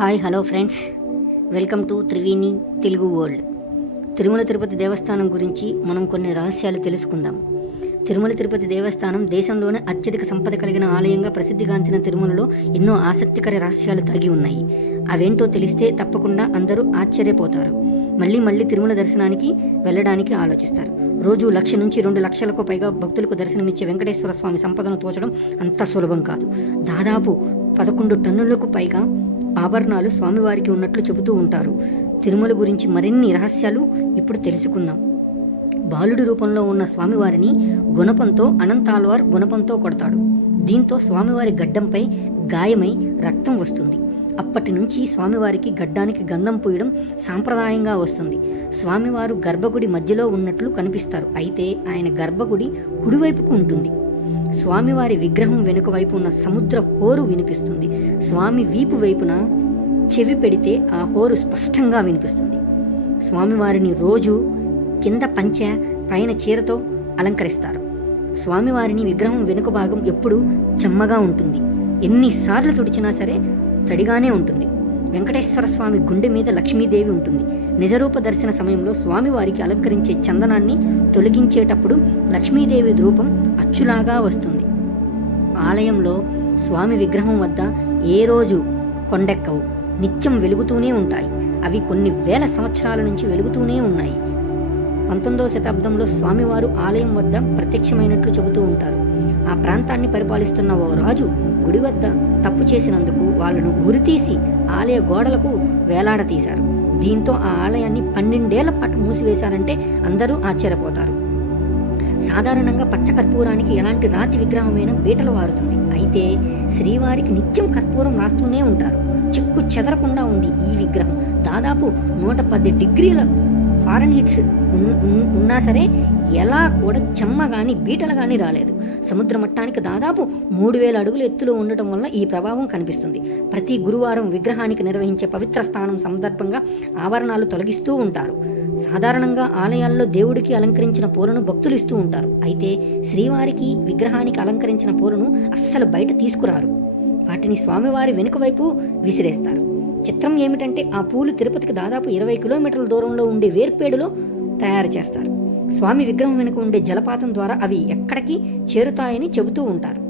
Hi hello friends, welcome to Triveni Telugu world. Tirumala Tirupati దేవస్థానం గురించి మనం కొన్ని రహస్యాలు తెలుసుకుందాం. తిరుమల తిరుపతి దేవస్థానం దేశంలోనే అత్యధిక సంపద కలిగిన ఆలయంగా ప్రసిద్ధిగాంచిన తిరుమలలో ఎన్నో ఆసక్తికర రహస్యాలు దాగి ఉన్నాయి. అవేంటో తెలిస్తే తప్పకుండా అందరూ ఆశ్చర్యపోతారు. మళ్ళీ తిరుమల దర్శనానికి వెళ్ళడానికి ఆలోచిస్తారు. రోజు 1,00,000 నుంచి 2 లక్షలకు పైగా భక్తులకు దర్శనమిచ్చే వెంకటేశ్వర స్వామి సంపదను తోచడం అంత సులభం కాదు. దాదాపు 11 టన్నులకు పైగా ఆభరణాలు స్వామివారికి ఉన్నట్లు చెబుతూ ఉంటారు. తిరుమల గురించి మరిన్ని రహస్యాలు ఇప్పుడు తెలుసుకుందాం. బాలుడి రూపంలో ఉన్న స్వామివారిని గుణపంతో అనంతాల్వార్ గుణపంతో కొడతాడు. దీంతో స్వామివారి గడ్డంపై గాయమై రక్తం వస్తుంది. అప్పటి నుంచి స్వామివారికి గడ్డానికి గంధం పూయడం సాంప్రదాయంగా వస్తుంది. స్వామివారు గర్భగుడి మధ్యలో ఉన్నట్లు కనిపిస్తారు. అయితే ఆయన గర్భగుడి కుడివైపుకు ఉంటుంది. స్వామివారి విగ్రహం వెనుక వైపు ఉన్న సముద్ర హోరు వినిపిస్తుంది. స్వామి వీపు వైపున చెవి పెడితే ఆ హోరు స్పష్టంగా వినిపిస్తుంది. స్వామివారిని రోజు కింద పంచె పైన చీరతో అలంకరిస్తారు. స్వామివారిని విగ్రహం వెనుక భాగం ఎప్పుడూ చెమ్మగా ఉంటుంది. ఎన్నిసార్లు తుడిచినా సరే తడిగానే ఉంటుంది. వెంకటేశ్వర స్వామి గుండె మీద లక్ష్మీదేవి ఉంటుంది. నిజరూప దర్శన సమయంలో స్వామివారికి అలంకరించే చందనాన్ని తొలగించేటప్పుడు లక్ష్మీదేవి రూపం అచ్చులాగా వస్తుంది. ఆలయంలో స్వామి విగ్రహం వద్ద ఏ రోజు కొండెక్కవు, నిత్యం వెలుగుతూనే ఉంటాయి. అవి కొన్ని వేల సంవత్సరాల నుంచి వెలుగుతూనే ఉన్నాయి. 19వ శతాబ్దంలో స్వామివారు ఆలయం వద్ద ప్రత్యక్షమైనట్లు చెబుతూ ఉంటారు. ఆ ప్రాంతాన్ని పరిపాలిస్తున్న ఓ రాజు గుడి వద్ద తప్పు చేసినందుకు వాళ్ళను ఉరితీసి ఆలయ గోడలకు వేలాడతీశారు. దీంతో ఆ ఆలయాన్ని 12 ఏళ్ల పాటు మూసివేశారంటే అందరూ ఆశ్చర్యపోతారు. సాధారణంగా పచ్చ కర్పూరానికి ఎలాంటి రాతి విగ్రహమైన బీటలు వారుతుంది. అయితే శ్రీవారికి నిత్యం కర్పూరం రాస్తూనే ఉంటారు. చెక్కు చెదరకుండా ఉంది ఈ విగ్రహం. దాదాపు 110 డిగ్రీల ఫారెన్హీట్స్ ఉన్నా సరే ఎలా కూడా చెమ్మ కానీ బీటలు కానీ రాలేదు. సముద్ర మట్టానికి దాదాపు 3,000 అడుగుల ఎత్తులో ఉండటం వల్ల ఈ ప్రభావం కనిపిస్తుంది. ప్రతి గురువారం విగ్రహానికి నిర్వహించే పవిత్ర స్థానం సందర్భంగా ఆభరణాలు తొలగిస్తూ ఉంటారు. సాధారణంగా ఆలయాల్లో దేవుడికి అలంకరించిన పూలను భక్తులు ఇస్తూ ఉంటారు. అయితే శ్రీవారికి విగ్రహానికి అలంకరించిన పూలను అస్సలు బయట తీసుకురారు. వాటిని స్వామివారి వెనుక వైపు విసిరేస్తారు. చిత్రం ఏమిటంటే ఆ పూలు తిరుపతికి దాదాపు 20 కిలోమీటర్ల దూరంలో ఉండే వేర్పేడులో తయారు చేస్తారు. స్వామి విగ్రహం వెనుక ఉండే జలపాతం ద్వారా అవి ఎక్కడికి చేరుతాయని చెబుతూ ఉంటారు.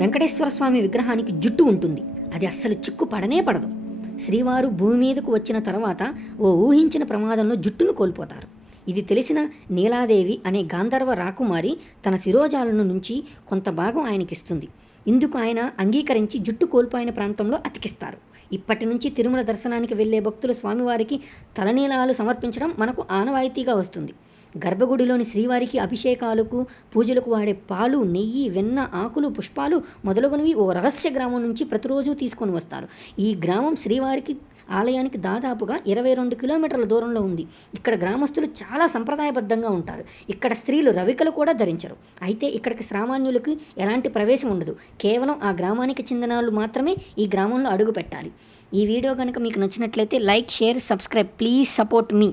వెంకటేశ్వర స్వామి విగ్రహానికి జుట్టు ఉంటుంది. అది అస్సలు చిక్కు పడనే పడదు. శ్రీవారు భూమి మీదకు వచ్చిన తర్వాత ఓ ఊహించిన ప్రమాదంలో జుట్టును కోల్పోతారు. ఇది తెలిసిన నీలాదేవి అనే గాంధర్వ రాకుమారి తన శిరోజాలను నుంచి కొంత భాగం ఆయనకిస్తుంది. ఇందుకు ఆయన అంగీకరించి జుట్టు కోల్పోయిన ప్రాంతంలో అతికిస్తారు. ఇప్పటి నుంచి తిరుమల దర్శనానికి వెళ్లే భక్తులు స్వామివారికి తలనీలాలు సమర్పించడం మనకు ఆనవాయితీగా వస్తుంది. గర్భగుడిలోని శ్రీవారికి అభిషేకాలకు పూజలకు వాడే పాలు, నెయ్యి, వెన్న, ఆకులు, పుష్పాలు మొదలగునవి ఓ రహస్య గ్రామం నుంచి ప్రతిరోజు తీసుకొని వస్తారు. ఈ గ్రామం శ్రీవారికి ఆలయానికి దాదాపుగా 22 కిలోమీటర్ల దూరంలో ఉంది. ఇక్కడ గ్రామస్తులు చాలా సంప్రదాయబద్ధంగా ఉంటారు. ఇక్కడ స్త్రీలు రవికలు కూడా ధరించరు. అయితే ఇక్కడికి సామాన్యులకు ఎలాంటి ప్రవేశం ఉండదు. కేవలం ఆ గ్రామానికి చెందిన వాళ్ళు మాత్రమే ఈ గ్రామంలో అడుగు పెట్టాలి. ఈ వీడియో కనుక మీకు నచ్చినట్లయితే like, share, subscribe. Please support me.